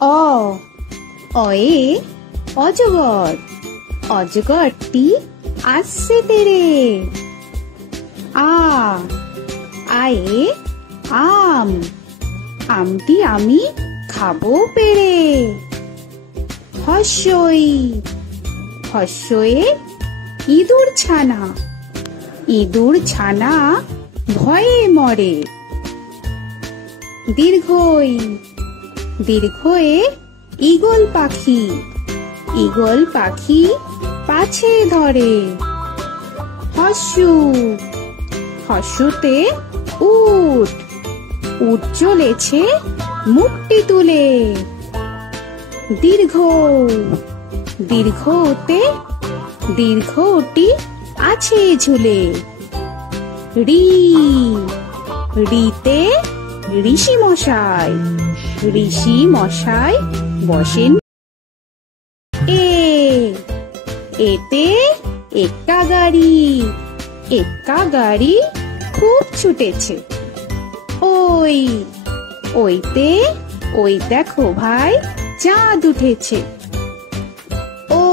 অ অয়ে অজগর, অজগরটি আসছে তেরে। আ আয়ে আম, আমটি আমি খাবো পেড়ে। হস্যই হস্যয়ে ইঁদুর ছানা, ইঁদুর ছানা ভয়ে মরে। দীর্ঘই দীর্ঘয়ে ঈগল পাখি, ঈগল পাখি পাছে ধরে। হস্যু হস্যুতে উট, উট চলেছে মুখটি তুলে। দীর্ঘ দীর্ঘতে দীর্ঘটি আছে ঝুলে। রি রিতে ঋষি মশাই, ঋষি মশাই বসেন। এ এতে এক্কা গাড়ি, এক্কা গাড়ি খুব ছুটেছে। ওই ওইতে ওই দেখো ভাই চাঁদ উঠেছে। ও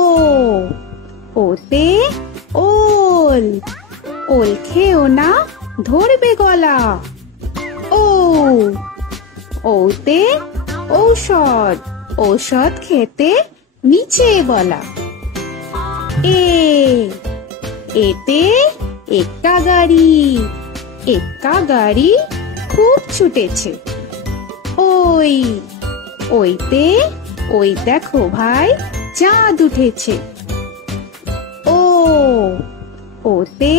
ওতে ওল, ওল খেও না ধরবে গলা। ও ওতে ঔষধ, ঔষধ খেতে নিচে গলা। এ এতে এক্কা গাড়ি, এক্কা গাড়ি খুব ছুটেছে। ওই ওইতে ওই দেখো ভাই চাঁদ উঠেছে। ও ওতে